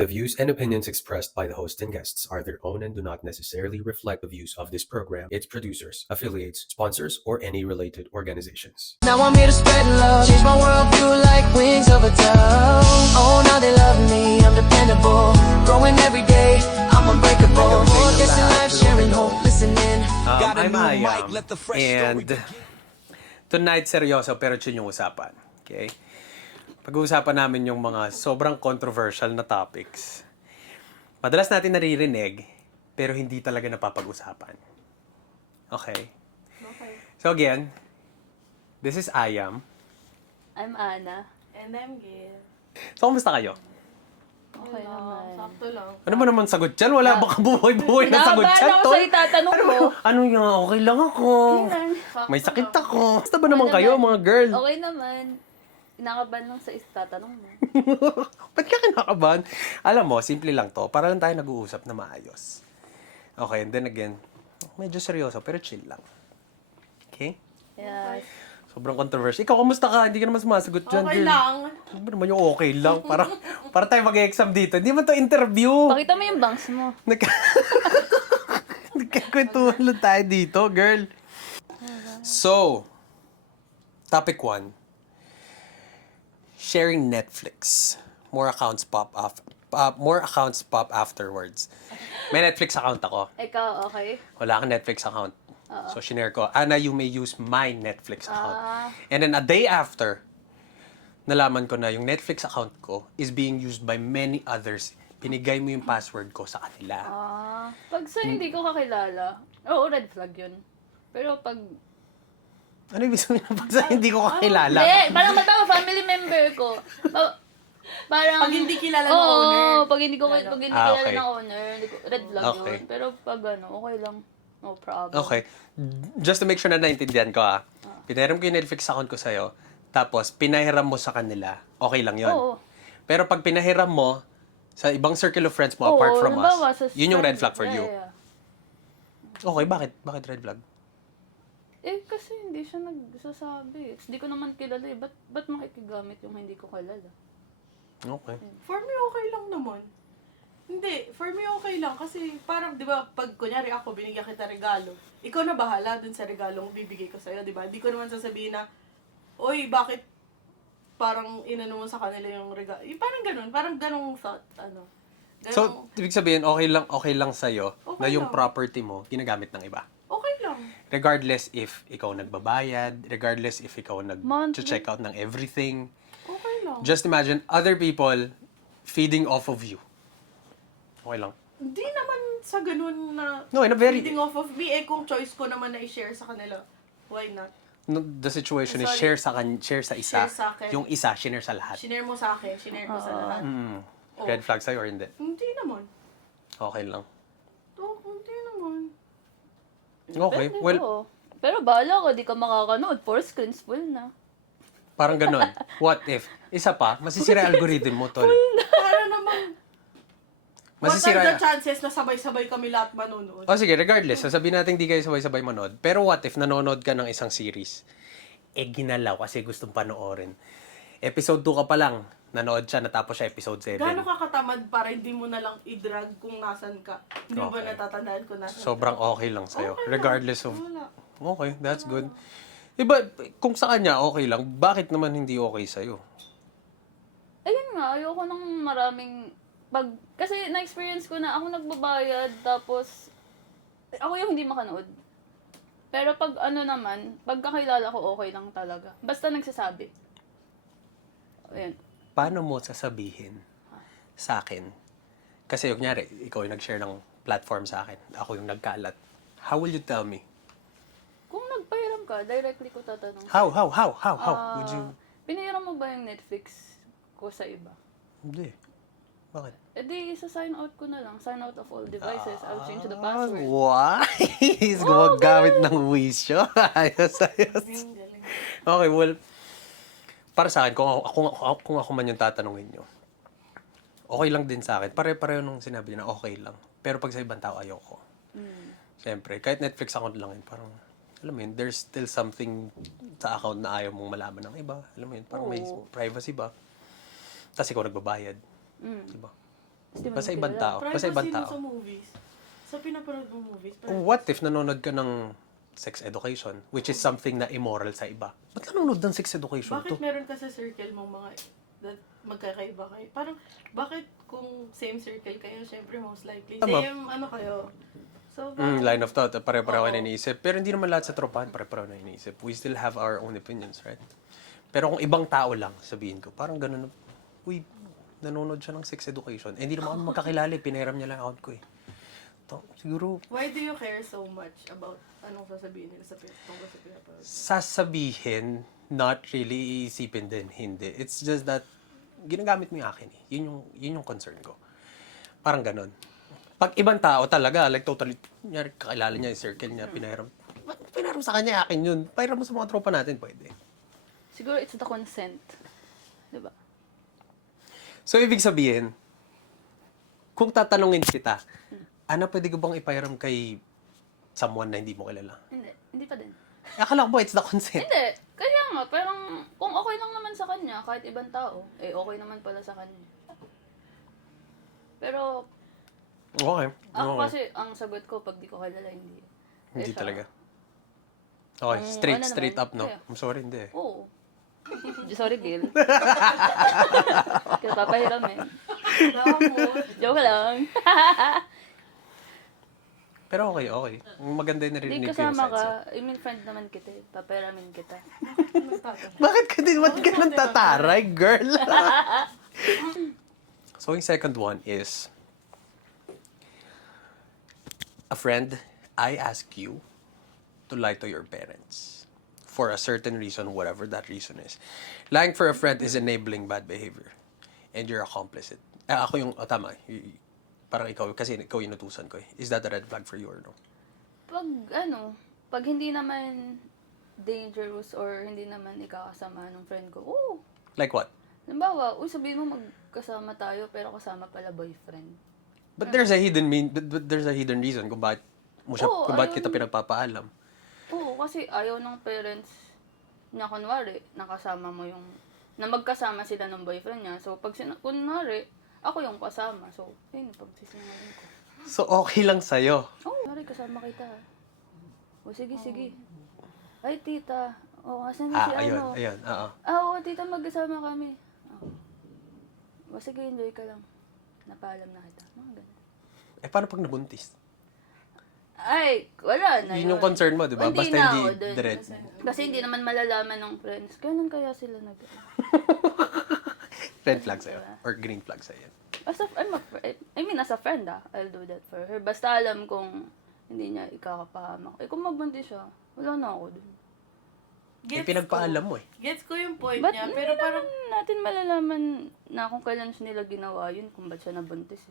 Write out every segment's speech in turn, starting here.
The views and opinions expressed by the host and guests are their own and do not necessarily reflect the views of this program, its producers, affiliates, sponsors, or any related organizations. Now I'm here to spread love, change my worldview like wings of a dove. Oh, now they love me, I'm dependable, growing every day, I'm unbreakable. Guess in life, sharing hope, listening. I'm Ayam, and tonight seryoso pero chill yung usapan. Okay? Pag-uusapan namin yung mga sobrang controversial na topics. Madalas natin naririnig, pero hindi talaga napapag-usapan. Okay? Okay. So again, this is Ayam. I'm Ana. And I'm Gil. So, kumusta kayo? Okay naman. Sakto lang. Ano ba naman sagot dyan? Wala baka buhay-buhay na sagot dyan, Nabahan ako tol? sa itatanong mo. Ano yung okay lang ako? May sakit ako. Basta ba naman Okay kayo, naman. mga girl? Okay naman. Kinakabahan lang sa itatanong mo. Ba't ka kinakabahan? Alam mo, simple lang to. Para lang tayo nag-uusap na maayos. Okay, and then again, medyo seryoso, pero chill lang. Okay? Yes. Sobrang controversial. Ikaw, kamusta ka? Hindi ka naman sumasagot dyan, Okay girl. lang. Ano ba naman yung okay lang? Para tayo mag-exam dito. Hindi man to interview. Pakita mo yung bangs mo. Nagkakwentuhan lang tayo dito, girl. So, topic 1. Sharing Netflix. More accounts pop afterwards. May Netflix account ako. Ikaw, okay? Wala kang Netflix account. So, shinare ko, Ana, you may use my Netflix account. And then, a day after, nalaman ko na yung Netflix account ko is being used by many others. Pinigay mo yung password ko sa kanila. Pag sa hindi ko kakilala, oo, red flag yun. Pero pag... Ano ibig sabihin ng pag sa hindi ko kakilala? Hindi, parang matama, family member ko. Parang... Pag hindi kilala ng Oo, owner. pag hindi kilala okay. ng owner, red flag Okay. yun. Pero pag okay lang, no problem. Okay. Just to make sure na naintindihan ko pinahiram ko yung Netflix account ko sa'yo, tapos pinahiram mo sa kanila, okay lang yun. Oo. Pero pag pinahiram mo sa ibang circle of friends mo apart from halimbawa, us, sa yun yung red friend- flag for you. Yeah. Okay, bakit? Bakit red flag? Kasi hindi siya nagsasabi. Hindi ko naman kilala eh. Ba't makikigamit yung hindi ko kilala? Okay. For me, okay lang naman. Hindi, for me okay lang. Kasi parang, di ba, pag kunyari ako, binigyan kita regalo, ikaw na bahala dun sa regalong bibigay ko sa'yo, di ba? Hindi ko naman sasabihin na, oy, bakit parang inano mo sa kanila yung regalo? Parang ganun. Parang ganung thought, Ganung, So, ibig sabihin, okay lang sa'yo Okay na yung lang. property mo ginagamit ng iba. okay lang. Regardless if ikaw nagbabayad, regardless if ikaw Monthly. nag-check out ng everything. Okay lang. Just imagine other people feeding off of you. Okay lang. Hindi naman sa ganun na No, in a very... feeding off of me, kung choice ko naman na i-share sa kanila, why not? No, the situation is Sorry. share sa isa. Share sa akin. Yung isa, shinare sa lahat. Shinare mo sa akin, shinare ko sa lahat. Oh. Red flag sa'yo or hindi? Hindi naman. Okay lang. Hindi naman. Okay, Pwede, well, oo. Pero bahala ka, di ka makakanood. 4 screens full na. parang ganun. What if? Isa pa, masisira yung algorithm mo, tol. Para naman, what are the Masisira... chances na sabay-sabay kami lahat manonood? O sige, regardless, sasabihin natin di kayo sabay-sabay manood. Pero what if nanonood ka ng isang series? Ginalaw kasi gustong panoorin. Episode 2 ka pa lang, nanood siya, natapos siya episode 7. Gaano ka katamad para hindi mo na lang i-drag kung nasan ka? Hindi mo ba Okay. natatandaan kung nasan Sobrang ka? okay lang sa'yo. Okay lang. Regardless of... Wala. Okay, that's good. Iba, kung sa kanya okay lang, bakit naman hindi okay sa'yo? Ayun nga, ayoko ng maraming... Kasi na-experience ko na ako nagbabayad, tapos ako yung hindi makanood. Pero pag ano naman, pagkakilala ko okay lang talaga. Basta nagsasabi. Ayun. Paano mo sasabihin sa akin? Kasi kunyari, ikaw yung nag-share ng platform sa akin. Ako yung nagkalat. How will you tell me? Kung nagpahiram ka, directly ko tatanong. How would you... Pinahiram mo ba yung Netflix ko sa iba? Hindi. Bakit? Isa-sign out ko na lang. Sign out of all devices. I'll change the password. Why? He's gumagamit ng wisyo. Ayos. Galing, galing. Okay, well, para sa akin, kung ako man yung tatanungin nyo, okay lang din sa akin. Pare-pareho nung sinabi na okay lang. Pero pag sa ibang tao, ayoko. Siyempre, kahit Netflix account lang yun, parang, alam mo yun, there's still something sa account na ayaw mong malaman ng iba. Alam mo yun, parang may privacy ba? Tapos ikaw nagbabayad. Diba? Hindi mo Basta naman ibang kilala. tao. Basta ibang Privacy mo tao. sa movies. Sa pinapanood mo movies. What if nanonood ka ng sex education, which is something na immoral sa iba? Ba't nanonood ng sex education to? Bakit meron ka sa circle mong mga that magkakaiba kayo? Parang, bakit kung same circle kayo, syempre most likely, Tama. same ano kayo? So, Line of thought, pare-pareho Oo. kayo na iniisip. Pero hindi naman lahat sa tropahan, pare-pareho na iniisip. We still have our own opinions, right? Pero kung ibang tao lang, sabihin ko, parang ganun, uy, nanonood siya ng sex education. Eh, hindi naman kami magkakilala, pinahiram niya lang account ko eh. To, siguro, why do you care so much about anong sasabihin nila tungkol sa pinapanood? sasabihin, not really iisipin din, hindi. It's just that, ginagamit mo yung akin eh. Yun yung concern ko. Parang ganun. Pag ibang tao talaga, like totally, kunyari, kakilala niya yung circle niya, pinahiram. Ba't pinahiram sa kanya, akin yun. Pahiram mo sa mga tropa natin, pwede. Siguro it's the consent. Diba? So, ibig sabihin, kung tatanungin kita, Ana, pwede ko bang ipahiram kay someone na hindi mo kilala? Hindi pa din. Akala ko ba, it's the consent. Hindi. Kaya nga, parang kung okay lang naman sa kanya, kahit ibang tao, eh okay naman pala sa kanya. Pero Okay. ako Okay. kasi, ang sagot ko, pag di ko kilala, hindi. Hindi siya, talaga. Okay, Ang straight ano straight naman, up, no? kaya. I'm sorry, hindi. Oo. Sorry, Gil. Kaya papahiram eh. Joke lang. Pero okay, okay. Maganda yung Hindi narinig ko yung kasama sides. ka, I mean friend naman kita eh. Papahiramin kita. Bakit ka din? Ba't ka nang tataray, girl? So, yung second one is, a friend, I ask you to lie to your parents for a certain reason, whatever that reason is. Lying for a friend is enabling bad behavior. And you're accomplice it. Ako yung, tama, parang ikaw, kasi ikaw yung inutusan ko eh. Is that a red flag for you or no? Pag hindi naman dangerous or hindi naman ikakasama ng friend ko, oo. Like what? Halimbawa, sabihin mo magkasama tayo pero kasama pala boyfriend. But there's a hidden but there's a hidden reason kung bakit mo siya, Oo, kung bakit ayun. kita pinagpapaalam. Oo, kasi ayaw ng parents niya, kunwari, nakasama mo yung, na magkasama sila ng boyfriend niya. So, kunwari, ako yung kasama. So, yun, pagsisingaling ko. So, okay lang sa'yo. Kunwari, kasama kita. O, sige. Ay, tita. O, asan na si ano? Ayun, oo. Oo, tita, magkasama kami. O, sige, enjoy ka lang. Napaalam na kita. Mga ganun. Eh, paano pag nabuntis? Ay, wala na Yun yung concern mo, di ba? Hindi Basta na hindi ako dun. direct. Kasi hindi naman malalaman ng friends. Ganun kaya sila Red flag sa'yo. Diba? Or green flag sa'yo. As a friend I'll do that for her. Basta alam kong hindi niya ikakapahamak. Eh, kung magbuntis siya, wala na ako dun. Eh, pinagpaalam mo eh. Gets ko yung point But niya, hindi pero parang, naman natin malalaman na kung kailan nila ginawa yun, kung ba't siya nabuntis.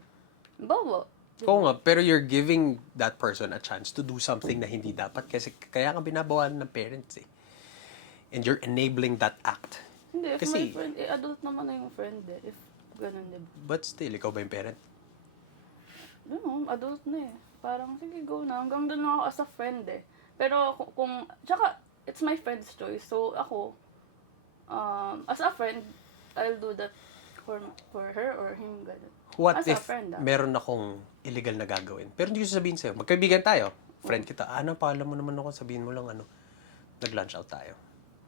Bawa. Oo nga, pero you're giving that person a chance to do something na hindi dapat kasi kaya ka binabawalan ng parents eh. And you're enabling that act. Hindi, if Kasi- my friend, adult naman na yung friend eh. If ganun, diba? But still, ikaw ba yung parent? Adult na eh. Parang, sige, go na. Hanggang doon ako as a friend eh. Pero tsaka, it's my friend's choice. So, ako, as a friend, I'll do that for her or him, ganun. What As a if friend, meron akong illegal na gagawin? Pero hindi ko sabihin sa'yo, magkaibigan tayo. Friend kita, paalam mo naman ako, sabihin mo lang nag-lunch out tayo.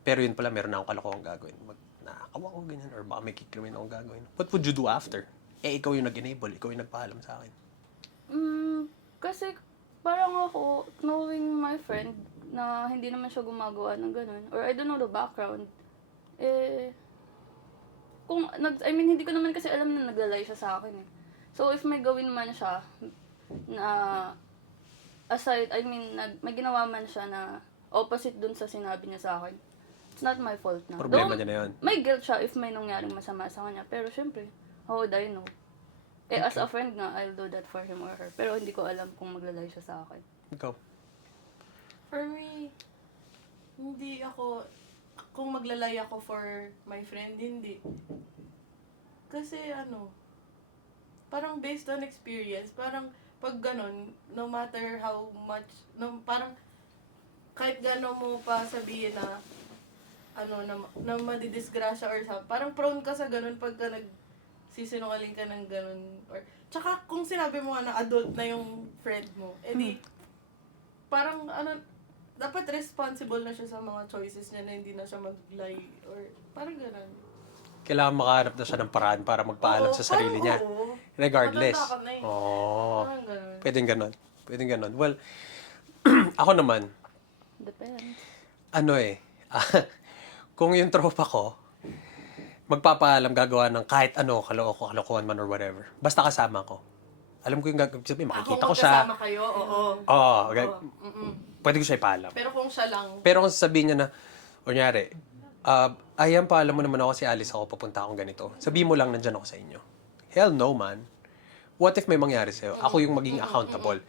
Pero yun pala, meron na akong kalokohang gagawin. Nakakawa ko ganyan, or baka may kikrimin akong gagawin. What would you do after? Eh, ikaw yung nag-enable, ikaw yung nagpaalam sa akin. Kasi, parang ako, knowing my friend, na hindi naman siya gumagawa ng ganun, or I don't know the background, hindi ko naman kasi alam na naglalay siya sa akin eh. So, if may gawin man siya, na, may ginawa man siya na opposite dun sa sinabi niya sa akin, it's not my fault na. Problema Though, niya na yun. may guilt siya if may nangyaring masama sa kanya. Pero syempre, how would I know? As a friend nga, I'll do that for him or her. Pero hindi ko alam kung maglalay siya sa akin. Ikaw. for me, hindi ako, kung maglalay ako for my friend, hindi. Kasi parang based on experience, parang pag ganun, no matter how much, parang kahit gano'n mo pa sabihin na madidisgrasya or something, parang prone ka sa ganun pagka sisinungaling ka ng ganun. Or, tsaka kung sinabi mo nga na adult na yung friend mo, edi, parang ano, dapat responsible na siya sa mga choices niya na hindi na siya mag-lie. Or parang ganun. Kailangan makahanap na siya ng paraan para magpaalam Oo, sa sarili parang niya. oo. Regardless. Matanda ka na eh. Oo. Parang ganun. Pwedeng ganon. Pwedeng ganon. Well, ako naman, Depends. ano kung yung tropa ko, magpapaalam, gagawa ng kahit ano, kalokohan man or whatever. Basta kasama ko. Alam ko yung gagawin. Sabi, makikita ko siya. magkasama kayo, oo. Oo. Mm-mm. Pwede ko siya ipaalam. Pero kung siya lang, Pero kung sasabihin niya na, kunyari, ayan, paalam mo naman ako si Alice ako, papunta akong ganito. Sabihin mo lang, nandyan ako sa inyo. Hell no, man. What if may mangyari sa'yo? Ako yung maging accountable.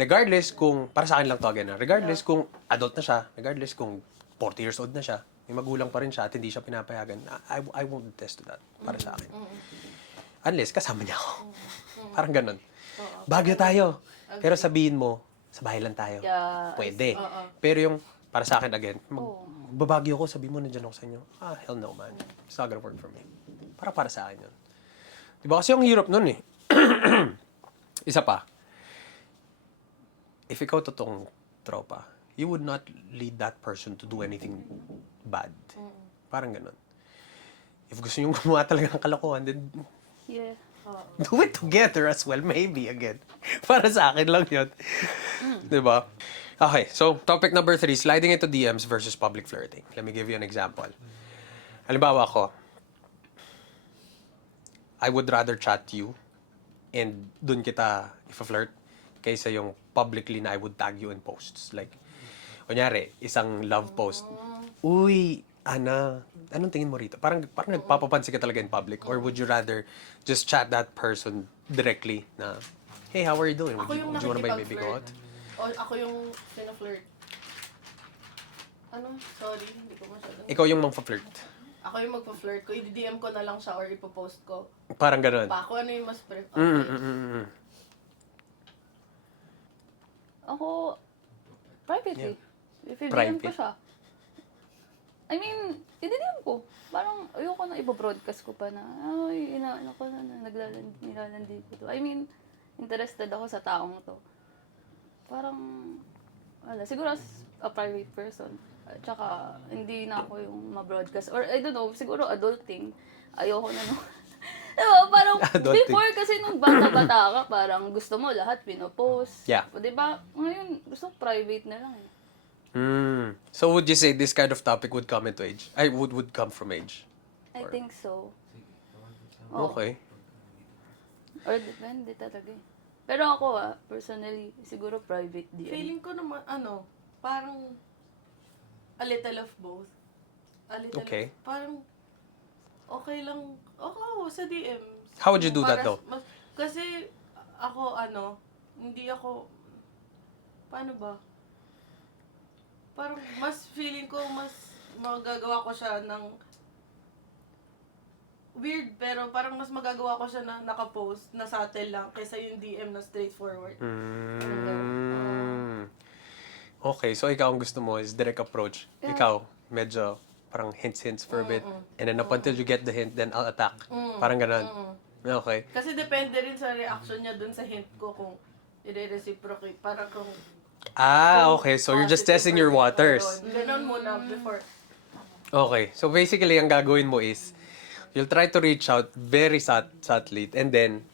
Regardless kung, para sa akin lang to again, regardless kung adult na siya, regardless kung 40 years old na siya, may magulang pa rin siya at hindi siya pinapayagan, I won't attest to that para sa akin. Unless, kasama niya ako. Parang ganun. Bagyo tayo. Pero sabihin mo, sa bahay lang tayo. Yeah. Pwede. Pero yung, para sa akin again, babagyo ko, sabihin mo, nandyan ako sa inyo. Hell no, man. It's not gonna work for me. Para sa akin yun. Diba kasi yung hirap nun eh. Isa pa. If ikaw totoong tropa, you would not lead that person to do anything bad. Parang ganun. If gusto nyo gumawa talaga ng kalokohan, then Yeah. do it together as well, maybe, again. Para sa akin lang yun. Diba? Okay, so topic number 3, sliding into DMs versus public flirting. Let me give you an example. Halimbawa ako, I would rather chat you and dun kita ifa-flirt kaysa yung publicly na I would tag you in posts. Like, kunyari, isang love post. Uy, Ana, anong tingin mo rito? Parang nagpapapansin ka talaga in public, or would you rather just chat that person directly na, hey, how are you doing? ako yung Would you wanna maybe go out? nakikipag-flirt. O ako yung flirt. Ano? Sorry, hindi ko masyadong. Ikaw yung mang-flirt. Ako yung magpa-flirt ko, i-DM ko na lang siya or ipopost ko. Parang ganun. Pa, ako ano yung mas prefer. Ako, privately. If i-DM ko Private. siya. I mean, i-DM ko. Parang, ayoko na iba-broadcast ko pa na, ay, inaano ko na, nilalandi ko to. I mean, interested ako sa taong to. Parang, wala, siguro as a private person. At saka, hindi na ako yung ma-broadcast. Or, I don't know, siguro adulting. Ayoko na no. Diba, parang, Adulting. before kasi nung bata-bata ka, parang gusto mo lahat pinopost. Yeah. O, diba, ngayon, gusto ko private na lang eh. So would you say this kind of topic would come into age? Would come from age? I think so. Oo. Okay. Or depende talaga eh. Pero ako personally, siguro private DM. Feeling ko naman, parang a little of both. A little Okay. Parang, okay lang, ako sa DM. How would you do that though? Kasi, ako, hindi ako, paano ba? Parang mas feeling ko, mas magagawa ko siya ng weird, pero parang mas magagawa ko siya na nakapost, na subtle lang, kaysa yung DM na straightforward. Parang ganun. Okay, so ikaw ang gusto mo is direct approach. Yeah. Ikaw, medyo parang hints for a bit. And then up until you get the hint, then I'll attack. Parang ganun. Okay. Kasi depende rin sa reaction niya dun sa hint ko kung i-reciprocate. Parang kung Okay. So you're just positive testing or your waters. Ganon muna before. Okay. So basically, ang gagawin mo is, you'll try to reach out very subtly, and then,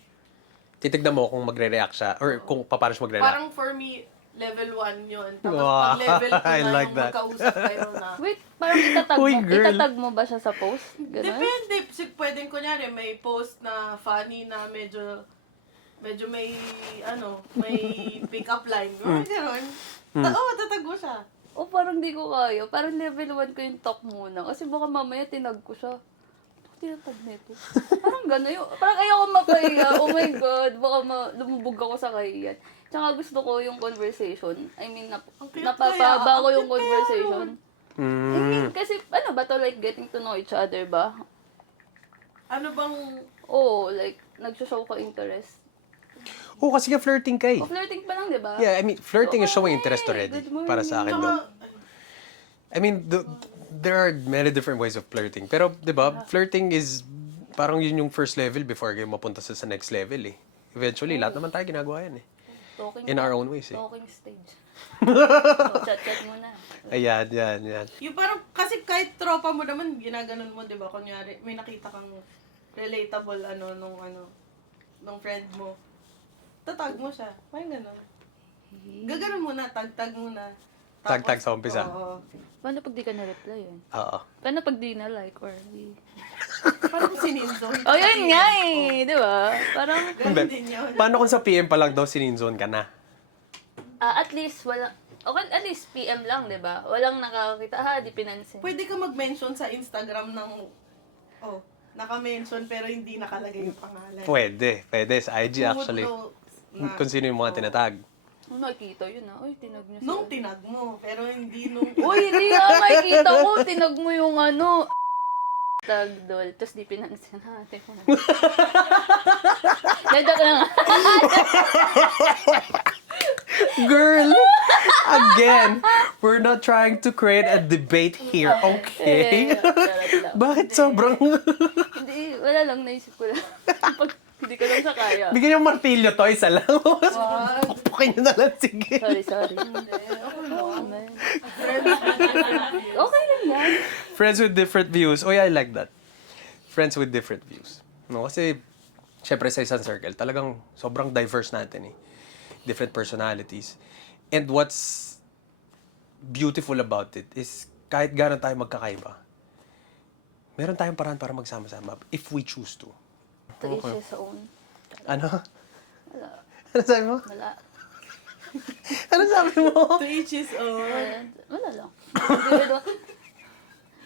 titignan mo kung magre-react siya, or kung paano siya magre-react. Parang for me, level 1 yun. Tapos Wow, pag level 2 I na like yung that. magkausap kayo na. Wait, parang itatag Uy, mo. girl. Itatag mo ba siya sa post? Ganun? Depende. Pwedeng kunyari, may post na funny na medyo may, may pick-up line. Gano'n. Tatag mo siya. O parang di ko kaya. Parang level 1 ko yung talk muna. Kasi baka mamaya tinag ko siya. Ano tinatag nito? Parang gano'n yun. Parang ayoko mapahiya. Oh my God. Baka lumubog ako sa kahiyan. Tsaka gusto ko yung conversation. I mean, cute napapaba kaya. ko Ang yung cute conversation. I mean, Mm. kasi ano ba to, like getting to know each other ba? Ano bang Oo, like nagsushow ka interest. Oh, kasi nga flirting ka eh. O flirting pa lang, di ba? Yeah, I mean, flirting is showing Okay, interest already. good morning. Para sa akin, Tsaka, no? I mean, there are many different ways of flirting. Pero, di ba, flirting is parang yun yung first level before kayo mapunta sa next level eh. Eventually, lahat naman tayo ginagawa yan eh. Talking In our own ways eh. Talking stage. So, chat-chat muna. Ayan, yan. Yung parang, kasi kahit tropa mo naman, ginaganon mo, di ba? Kunyari, may nakita kang relatable, nung friend mo. Tatag mo siya. May ganon. Gaganon muna, tag-tag muna. Tag-tag sa umpisa. Oo. Paano pag di ka na-reply yun? Oo. Paano pag di na-like or di... Parang sininzo. Oh, yun nga eh. Di ba? Parang, Ganon din yun. Paano kung sa PM pa lang daw sininzone ka na? at least, okay, at least PM lang, di ba? Walang nakakakita, di pinansin. Pwede ka mag-mention sa Instagram ng, naka-mention pero hindi nakalagay yung pangalan. Pwede. Sa IG actually. Kung sino yung mga tinatag. Oh, nakikita yun ah. Uy, tinag niya Nung tinag mo, pero hindi nung... Uy, hindi ah. Makikita ko. Tinag mo yung tagdol. Tapos di pinansin natin. Dadak lang. Girl! Again, we're not trying to create a debate here, okay? Bakit sobrang... Hindi, wala lang. Naisip ko lang. Pag hindi ko lang sa kaya. Bigyan yung martilyo to, isa lang. Pupukin nyo na lang, sige. Sorry. Oo, man. Okay lang yan. Friends with different views. Oh yeah, I like that. Friends with different views. No, kasi, syempre sa isang circle, talagang sobrang diverse natin eh. Different personalities. And what's beautiful about it is kahit gano'n tayo magkakaiba, meron tayong paraan para magsama-sama if we choose to. To each his own. Ano? Wala. Ano sabi mo? Wala. Ano sabi mo? To each his own. Wala lang.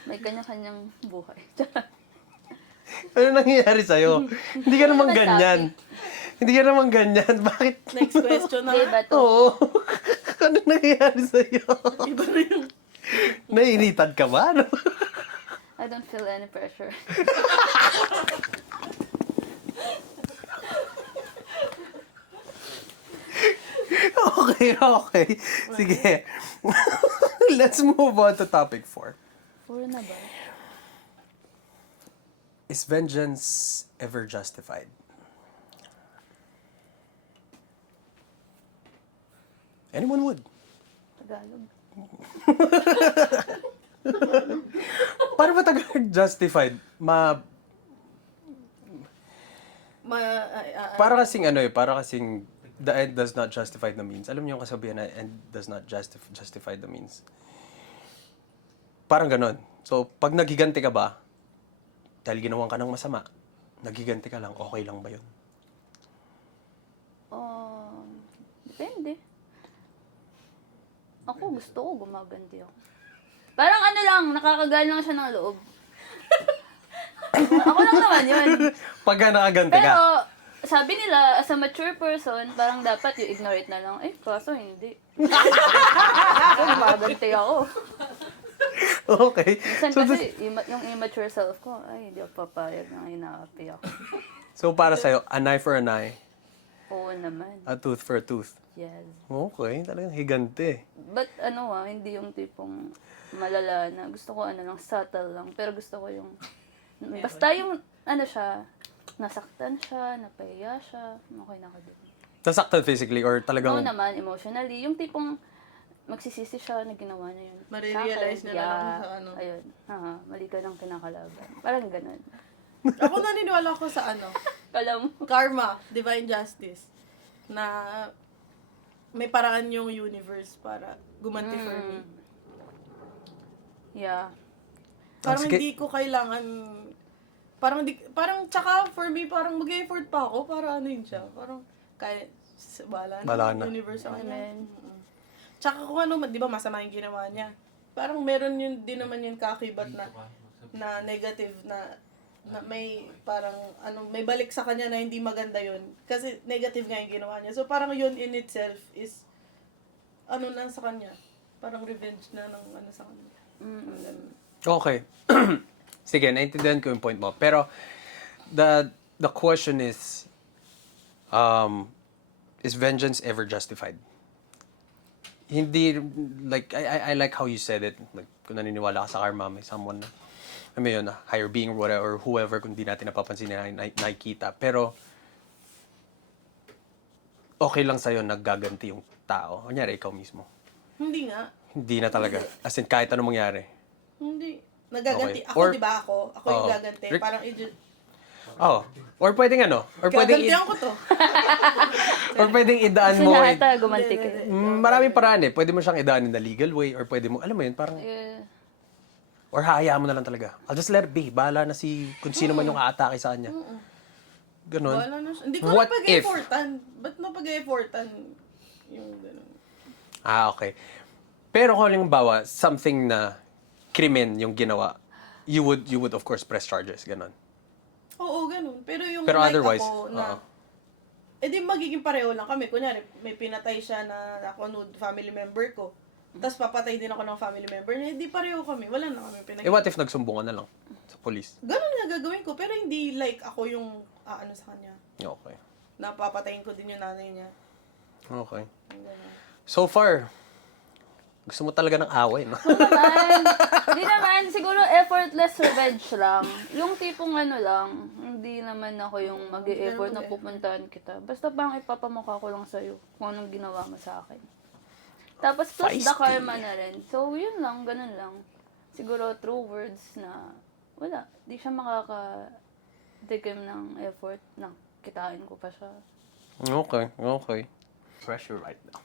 May kanya-kanyang buhay. Ano nangyayari sa'yo? Hindi ka naman ganyan. Hindi ka naman ganyan. Bakit? Next question na. Okay ba to? Oo. Ano nangyayari sa'yo? Iba na yung... Nainitan ka ba? Ano? I don't feel any pressure. Okay. Sige. Let's move on to topic 4. Puro na ba? Is vengeance ever justified? Anyone would. Tagalog. Paano ba Tagalog justified? Para kasing the end does not justify the means. Alam niyo yung kasabihan na end does not justify the means. Parang ganon. So, pag naghiganti ka ba, dahil ginawan ka ng masama, naghiganti ka lang, okay lang ba yun? Depende. Ako, gusto ko gumaganti ako. Parang nakakagaan lang siya ng loob. Ako lang naman yun. Pagka nakaganti ka. Pero, sabi nila, as a mature person, parang dapat you ignore it na lang. Kaso hindi. So, gumaganti ako. Okay. Minsan So, kasi, yung immature self ko, hindi ako papayag na inaapi ako. so para sa'yo, an eye for an eye, Oo naman. a tooth for a tooth. Yes. Okay, talagang higanti. But hindi yung tipong malala na gusto ko lang, subtle lang. Pero gusto ko yung, basta yung, siya, nasaktan siya, napahiya siya, okay na ako din. Nasaktan physically or talagang... Oo naman, emotionally. Yung tipong magsisisi siya na ginawa niya yun. Marirealize Sa akin, niya na lang sa Ayun. Mali ka ng kinakalaban. Parang ganun. Ako naniniwala ko sa Kala mo. karma, divine justice, na may paraan yung universe para gumanti for me. Yeah. Parang sige. hindi ko kailangan, parang tsaka for me, parang mag-effort pa ako para yun siya. Parang, kaya, Bahala na. universe sa kanya. Amen. Tsaka kung di ba masama yung ginawa niya. Parang meron yun din naman yung kakibat na negative na may parang may balik sa kanya na hindi maganda yun. Kasi negative nga yung ginawa niya. So parang yun in itself is na sa kanya. Parang revenge na ng sa kanya. Ganun. Okay. Sige, naintindihan ko yung point mo. Pero, the question is vengeance ever justified? Hindi, like, I like how you said it. Like, kung naniniwala ka sa karma, may someone na I mean, yun, higher being, whatever, or whoever, kung di natin napapansin na nakikita. Pero, okay lang sa'yo naggaganti yung tao. Kunyari, ikaw mismo. Hindi nga. Hindi na talaga. As in, kahit anong mangyari. Hindi. Nagaganti. Okay. Ako, Or- di ba ako? Ako yung Oo. gaganti. Rick- Parang Oh. Or pwedeng or pwedeng, gagantihan ko to. or pwedeng idaan Gusto mo. niya ata gumanti ka. Maraming paraan eh. Pwede mo siyang idaan in the legal way, or pwede mo, alam mo yun, parang, Yeah. or hayaan mo na lang talaga. I'll just let it be. Bahala na kung sino man yung aatake sa kanya. Ganon. Wala na siya. Hindi ko What na pag-effortan. Ba't na pag-effortan yung gano'n? Okay. Pero kung halimbawa, something na krimen yung ginawa, you would of course press charges, ganon. Oo, ganun. Pero yung Pero like otherwise, ako na, di magiging pareho lang kami. Kunyari, may pinatay siya na ako family member ko. Tapos papatay din ako ng family member niya. Di pareho kami. Wala na kami pinag- What if nagsumbungan na lang sa police? Ganun nga gagawin ko. Pero hindi like ako yung ano sa kanya. Okay. Napapatayin ko din yung nanay niya. Okay. Ganun. So far, gusto mo talaga ng away, no? Hindi naman, siguro effortless revenge lang. Yung tipong ano lang, hindi naman ako yung mag-e-effort na pupuntahan kita. Basta bang ipapamukha ko lang sa'yo kung anong ginawa mo sa akin. Tapos plus the Feisty. karma na rin. So yun lang, ganun lang. Siguro true words na wala. Di siya makaka-tikim ng effort na kitain ko pa siya. Okay. Pressure right now.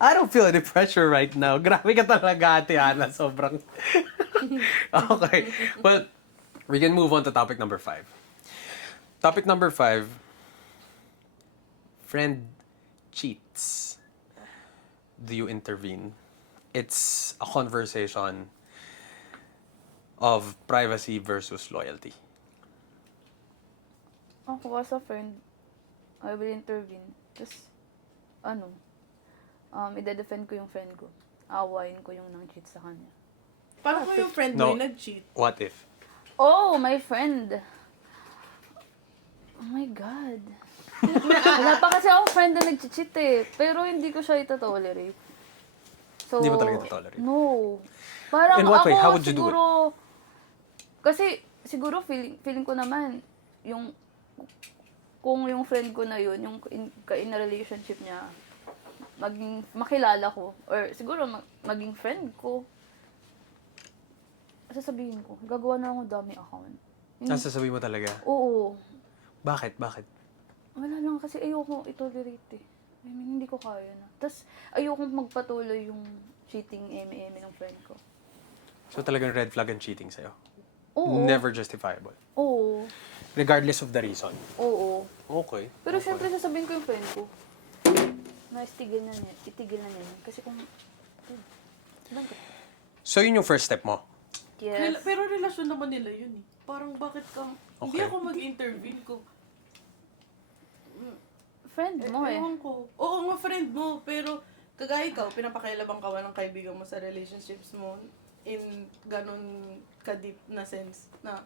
I don't feel any pressure right now. Grabe ka talaga, Ate Ana. Sobrang... Okay. Well, we can move on to topic number 5. Topic number 5. Friend cheats. Do you intervene? It's a conversation of privacy versus loyalty. Ako as a friend, I will intervene. Tapos, ide-defend ko yung friend ko. Awayin ko yung nang-cheat sa kanya. Parang ko yung friend No. mo yung nag-cheat. What if? Oh, my friend. Oh my God. Wala pa kasi akong friend na nag-cheat eh. Pero hindi ko siya ito-tolerate. So, Hindi mo talaga ito-tolerate? No. Parang In what ako way? How would you do it? siguro, kasi siguro feeling ko naman, kung yung friend ko na yun, yung in a relationship niya, maging makilala ko, or siguro maging friend ko, sasabihin ko, gagawa na ako dami account. Sasabihin mo talaga? Oo. Bakit? Wala lang kasi ayoko itolerate eh. I mean, hindi ko kaya na. Tapos ayoko magpatuloy yung cheating eme-eme ng friend ko. So talagang red flag and cheating sa'yo? Oo. Never justifiable? Oo. Regardless of the reason? Oo. Okay. Pero syempre sasabihin ko yung friend ko, na itigil na niya. Kasi kung, bakit? So yun yung first step mo? Yes. Pero relasyon naman nila yun eh. Parang bakit ka... Hindi Okay. ako mag-intervene ko. Friend mo eh. Ewan ko. Oo nga, friend mo. Pero kagaya ikaw, pinapakilabang ka ng kaibigan mo sa relationships mo in ganun ka-deep na sense na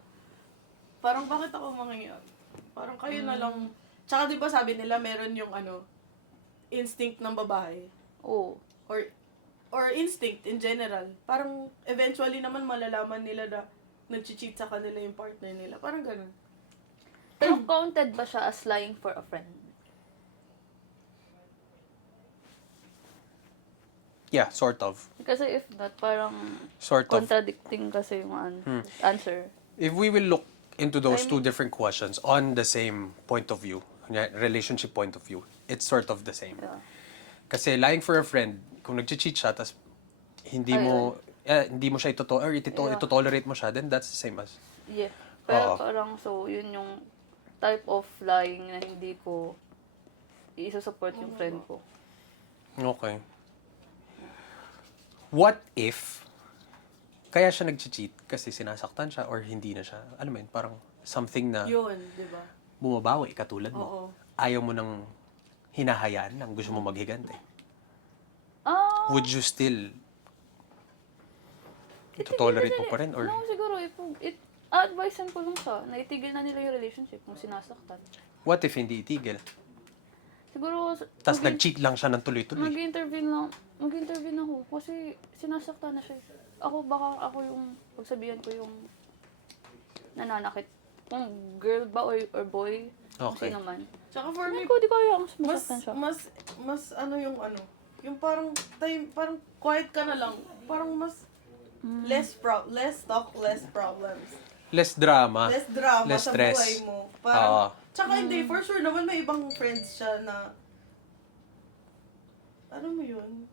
parang bakit ako mangyayari? Parang kayo na lang. Tsaka di ba sabi nila meron yung instinct ng babae Oo. or instinct in general. Parang eventually naman malalaman nila na nag-cheat sa kanila yung partner nila. Parang ganun. Pero counted ba siya as lying for a friend? Yeah, sort of. Kasi if not, parang Sort of. contradicting kasi yung answer. If we will look into those two different questions on the same point of view, relationship point of view, it's sort of the same. Yeah. Kasi lying for a friend, kung nag-cheat siya, tas hindi mo siya ito-tolerate mo siya, then that's the same as... Yeah. Pero Oo. parang so, yun yung type of lying na hindi ko i-support yung friend ko. Okay. What if kaya siya nag-cheat kasi sinasaktan siya or hindi na siya? Alam mo yun, parang something na Yun, di ba? bumabawi katulad mo. Oo. Ayaw mo nang hinahayaan lang, gusto mo maghigante. Would you still tolerate mo pa rin? Or No, siguro, advisean ko lang siya na itigil na nila yung relationship kung sinasaktan. what if hindi itigil? Siguro, Tapos nag-cheat lang siya ng tuloy-tuloy. mag-intervene ako kasi sinasaktan na siya. baka ako yung, pagsabihan ko yung nananakit. Kung girl ba or boy, kung Okay. sino man. Tsaka for me, Hindi ko kaya ang mas, masaktan siya. mas yung parang parang quiet ka na lang. Parang mas, less talk, less problems. Less drama. Less drama less sa stress. buhay mo. Parang, Oo. tsaka hindi, for sure naman may ibang friends siya na, ano mo yun?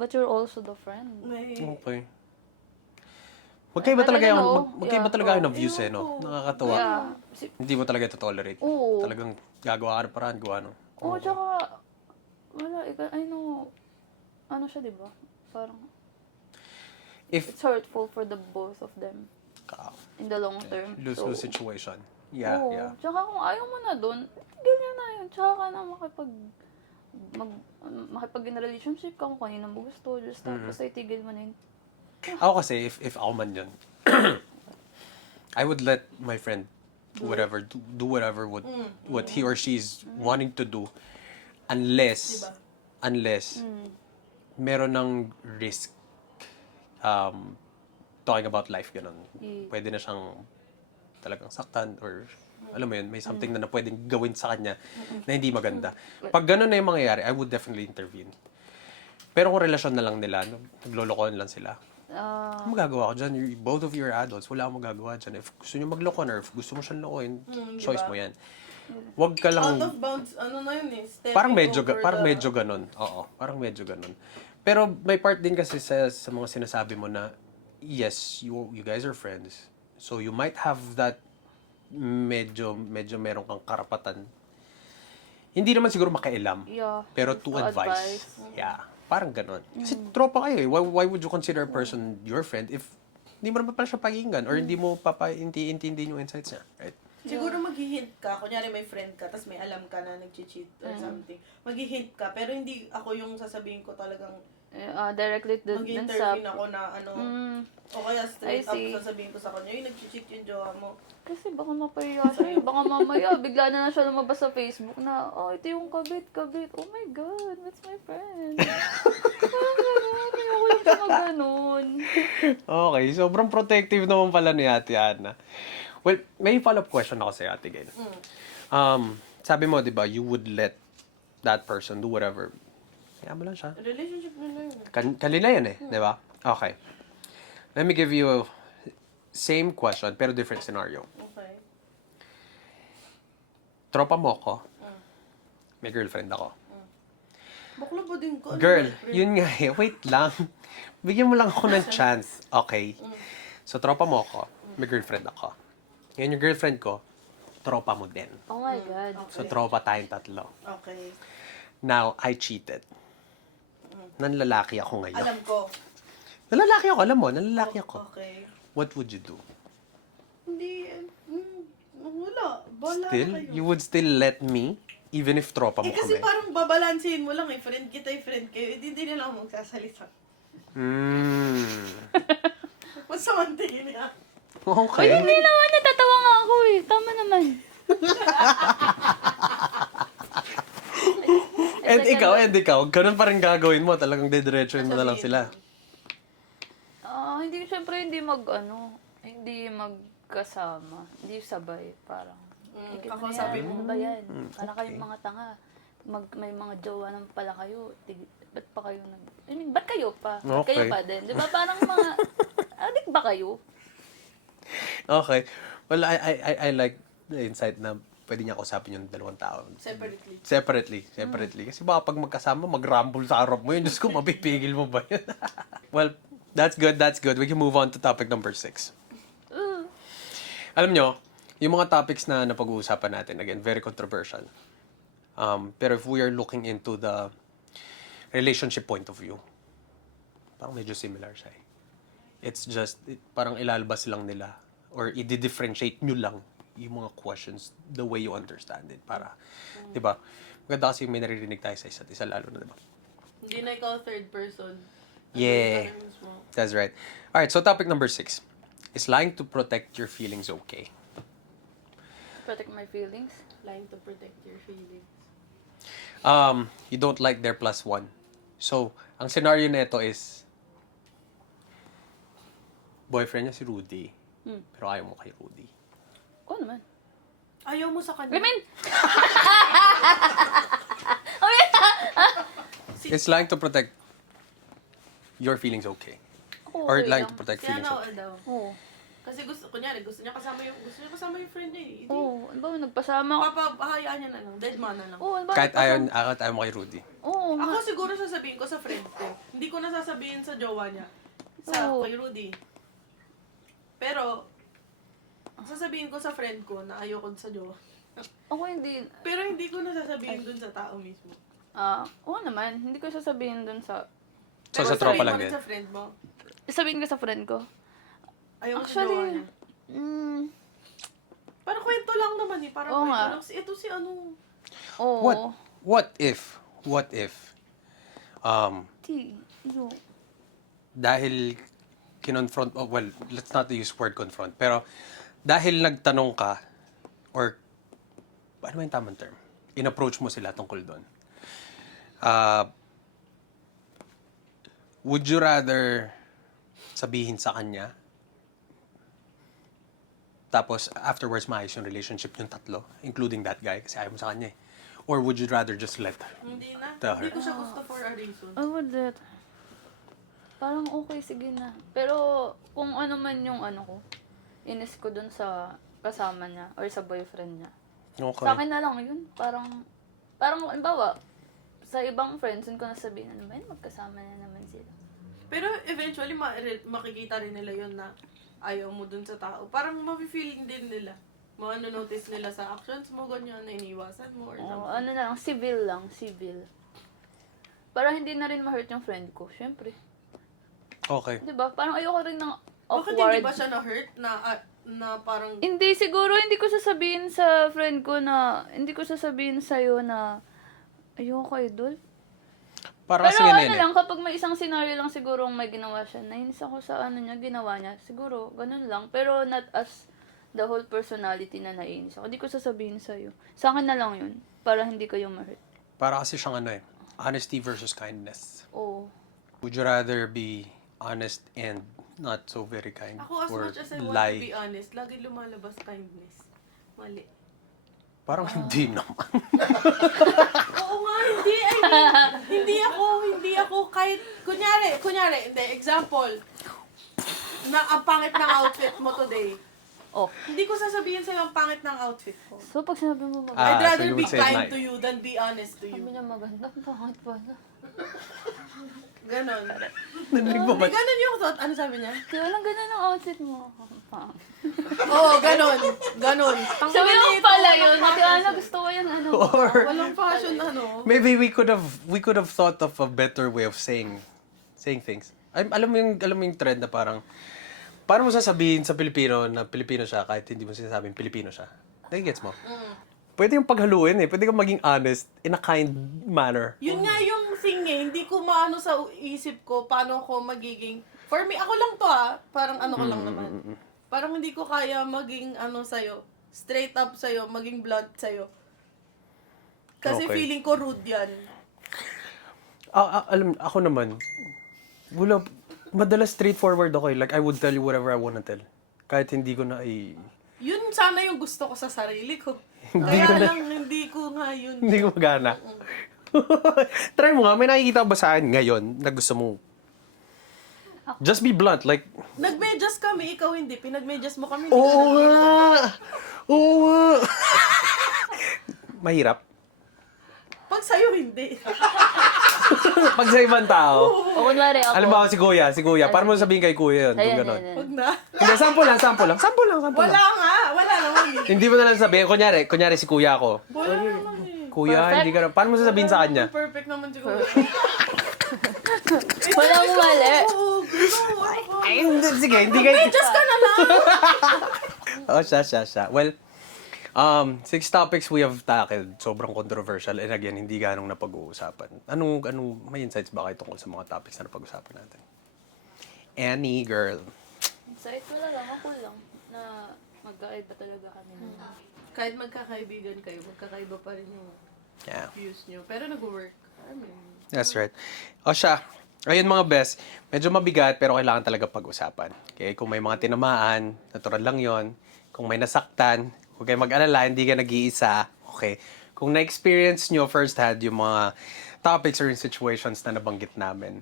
But you're also the friend. May, Okay. Magkaiba But talaga I don't yung, know. magkaiba Yeah. talaga yung views Ewan no? ko. Nakakatawa. Yeah. Hindi mo talaga ito tolerate. Oo. Talagang gagawa ka ng paraan, gawa no? Oo, tsaka, wala, I know, ano siya, di ba? Parang, If, it's hurtful for the both of them in the long term. lose-lose situation. Yeah, oo. yeah. Tsaka kung ayaw mo na doon, tigil nyo na yun. Tsaka ka na makipag in a relationship ka kung kanina mo gusto. Just tapos ay tigil mo na yun. Ako kasi, if ako man yun, I would let my friend do whatever what he or she is wanting to do unless Diba? unless meron ng risk talking about life ganun. Pwede na siyang talagang saktan or alam mo yun, may something na pwedeng gawin sa kanya na hindi maganda. Pag ganun na yung mangyayari, I would definitely intervene. Pero kung relasyon na lang nila, naglolokohan lang sila, ano magagawa ko dyan? Both of you are adults. Wala akong magagawa dyan. If gusto nyo magloko or if gusto mo siyang lokohin, choice mo yan. Huwag ka out lang... of bounds, ano na yun eh, stepping Parang medyo, over parang the- medyo ganun. Oo, parang medyo ganun. Pero may part din kasi sa mga sinasabi mo na, yes, you guys are friends. So you might have that medyo meron kang karapatan. Hindi naman siguro makialam. Yeah. Pero to advise. Yeah. Parang ganun. Kasi tropa kayo eh. Why would you consider a person your friend if hindi mo naman pala siya pakinggan or hindi mo intindihin yung insights niya. Right? Siguro maghihint ka, kunyari may friend ka, tapos may alam ka na nag-cheat or something. Maghihint ka, pero hindi ako yung sasabihin ko talagang Directly dun sa... mag-intervene ako na ano, o kaya straight I up see. sasabihin ko sa kanya, yung nag-cheat yung jowa mo. Kasi baka mapahiya siya. Baka mamaya, bigla na siya lumabas sa Facebook na, oh, ito yung kabit. Oh my God, that's my friend. Parang gano'n. Ayoko lang siya mag-ganon. Okay, sobrang protective naman pala ni Ate Ana. Well, may follow-up question ako sa Ate Gail. Sabi mo, di ba, you would let that person do whatever. Kaya mo lang siya. Relationship nila yun. Kanila yan eh, di ba? Okay. Let me give you a same question, pero different scenario. Okay. Tropa mo ko. May girlfriend ako. Bakla pa din ko. ano Girl, ba, friend? yun nga eh. Wait lang. Bigyan mo lang ako ng chance. Okay. So, tropa mo ako. May girlfriend ako. Ngayon yung girlfriend ko, tropa mo din. Oh my God. So, tropa tayong tatlo. Okay. Now, I cheated. Nanlalaki ako ngayon. Alam ko. Nanlalaki ako, alam mo, nanlalaki ako. Okay. What would you do? Hindi, wala. Bala Still? na kayo. You would still let me? Even if tropa mo Kasi kami? parang babalansin mo lang eh. Friend kita, friend kayo. Hindi na lang magsasalita. What's the one thing niya? Okay. Hindi naman, natatawa nga ako eh. Tama naman. And ikaw, ganun pa rin gagawin mo. Talagang dediretsuin mo na lang sila. Hindi, syempre, hindi hindi magkasama. Hindi sabay, parang. kakausapin mo. Ano ba yan? Para kayong mga tanga. May mga jowa naman pala kayo. Ba't pa kayo ba't kayo pa? Ba't kayo Okay. pa din? Di ba? Parang mga, adik ba kayo? Okay. Well, I like the insight na pwede niya kausapin yung dalawang tao. Separately. Separately. Kasi baka pag magkasama, mag-rumble sa harap mo yun. Diyos ko, mapipigil mo ba yun? Well, that's good. We can move on to topic number 6. Alam nyo, yung mga topics na napag-uusapan natin, again, very controversial. Pero if we are looking into the relationship point of view, parang medyo similar siya eh. It's just, parang ilalabas lang nila or i-differentiate nyo lang yung mga questions the way you understand it. Para, di ba? Maganda kasi may naririnig tayo sa isa't isa lalo na, di ba? Hindi na ikaw third person. Yeah. That's right. Alright, so topic number 6. Is lying to protect your feelings okay? Protect my feelings. Lying to protect your feelings. You don't like their +1. So, ang scenario nito is boyfriend niya si Rudy. Hmm. Pero ayaw mo kay Rudy. Oo naman. Ayaw mo sa kanya. Women! It's lying to protect your feelings okay. Or Okay lying lang. to protect Kaya feelings okay. daw. Oo. Kasi gusto niya kasama yung friend niya eh. Oo. Ano ba, nagpasama ako. Papahayaan niya na lang. Dead man na lang. Oo, ano ba, Kahit ayaw mo kay Rudy. Oo, Ako siguro sasabihin ko sa friend ko. Hindi ko na sasabihin sa jowa niya. Oo. Kay Rudy. Pero, sasabihin ko sa friend ko na ayoko sa jowa. Ako hindi. Pero hindi ko na sasabihin dun sa tao mismo. Oo naman. Hindi ko sasabihin dun sa... So, Pero sa tropa sabihin lang mo rin din. sa friend mo. Sabihin ko sa friend ko. Ayoko sa jowa niya. Parang kwento lang naman eh. Parang Oo kwento nga. lang. Ito si ano. Oo. What if, Yo. dahil kinonfront, well, let's not use word confront, pero dahil nagtanong ka, or, ano ba yung tamang term? In-approach mo sila tungkol doon. Would you rather sabihin sa kanya, tapos afterwards maayos yung relationship yung tatlo, including that guy, kasi ayaw mo sa kanya eh. Or would you rather just let Hindi na. Tell her. Hindi ko siya gusto for a reason. I would that. Parang okay, sige na. Pero kung ano man yung ano ko, inis ko dun sa kasama niya or sa boyfriend niya. Okay. Sa akin na lang yun. Parang, halimbawa, sa ibang friends, yun ko nasabihin, ano ba yun, magkasama na naman sila. Pero eventually, makikita rin nila yun na ayaw mo dun sa tao. Parang mafe-feel din nila. Notice nila sa actions mo, ganyan, na iniwasan mo or Oo, something. ano na lang, civil. Para hindi na rin ma-hurt yung friend ko, syempre. Okay. Diba? Parang ayoko rin ng Bakit awkward. hindi ba siya na-hurt na parang... Hindi, siguro hindi ko sasabihin sa friend ko na, hindi ko sasabihin sa'yo na, ayoko idol. Para kasi Pero ano ganun eh. lang, kapag may isang scenario lang siguro may ginawa siya, nainis ako sa ano niya, ginawa niya, siguro, ganun lang. Pero not as the whole personality na nainis ako. Hindi ko sasabihin sa'yo. Sa akin na lang yun, para hindi kayo ma-hurt. Para kasi siyang ano eh, honesty versus kindness. Oo. Would you rather be honest and not so very kind? Ako, as or much as I want lie? to be honest, lagi lumalabas kindness. Mali. Parang hindi naman. Oo nga, hindi. I mean, hindi ako, kahit, kunyari, hindi, example, na ang pangit ng outfit mo today. Oh. Hindi ko sasabihin sa'yo ang pangit ng outfit ko. So, pag sinabi mo Ah, I'd so rather you be would say kind lie. to you than be honest to sabi you. niya maganda, pangit pala. Ganon. Narinig mo ba? Hindi, ganon yung thought. Ano sabi niya? Kaya lang ganun ang outfit mo. Pang. Oo, ganon. Ganon. Sabi mo pala yun, kaya na gusto ko yung ano. Or Walang fashion, ano. maybe we could have thought of a better way of saying things. Alam mo yung trend na parang mo sasabihin sa Pilipino na Pilipino siya kahit hindi mo sinasabing Pilipino siya. Nagigets mo? Pwede yung paghaluin eh. Pwede kang maging honest in a kind manner. Yun nga yung thing eh. Hindi ko maano sa isip ko paano ko magiging... For me, ako lang to parang ano ko lang naman. Parang hindi ko kaya maging ano sa'yo. Straight up sa'yo. Maging blunt sa'yo. Kasi Okay. feeling ko rude yan. Alam, ako naman, madalas straightforward ako eh. Like, I would tell you whatever I wanna tell. Kahit hindi ko na Yun sana yung gusto ko sa sarili ko. Hindi Kaya ko na- lang, hindi ko nga yun. hindi ko magana. Try mo nga, may nakikita ba sa akin ngayon na gusto mo? Just be blunt, like, Nag-medyas kami, ikaw hindi. Pinag-medyas mo kami. oo nga! Oo nga! Mahirap. Pag sa'yo, hindi. Pag sa ibang tao. O kunwari ako. Alam mo si Kuya. Paano mo sabihin kay Kuya yun? Kung Ayan, ganon. ayan, ayan. Wag na. Hindi, sample lang. Wala nga. Wala naman eh. Hindi mo na lang sabihin. Kunyari si Kuya ako. Wala naman eh. Kuya, Perfect. hindi ka na. Paano mo sasabihin sa kanya? Perfect naman siguro. Walang mali. Oo, Ay, hindi. Sige, hindi kayo. Medyas ka na lang. Oh, siya. Well, 6 topics we have tackled. Sobrang controversial. And again, hindi ganong napag-uusapan. Anong, may insights ba kayo tungkol sa mga topics na napag-usapan natin? Any girl. Insight wala lang, ako lang. Na magkaiba talaga kami. Kahit magkakaibigan kayo, magkakaiba pa rin yung Yeah. views nyo. Pero nag-work. I mean, That's right. O siya, Ayun mga best, medyo mabigat pero kailangan talaga pag-usapan. Okay? Kung may mga tinamaan, natural lang yon. Kung may nasaktan, huwag kayong mag-alala, hindi ka nag-iisa. Okay? Kung na-experience nyo firsthand yung mga topics or situations na nabanggit namin,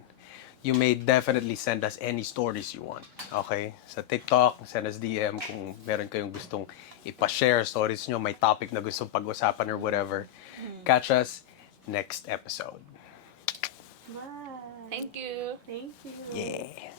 you may definitely send us any stories you want. Okay? Sa TikTok, send us DM kung meron kayong gustong ipa-share stories nyo, may topic na gustong pag-usapan or whatever. Catch us next episode. Bye. Thank you. Thank you. Yeah.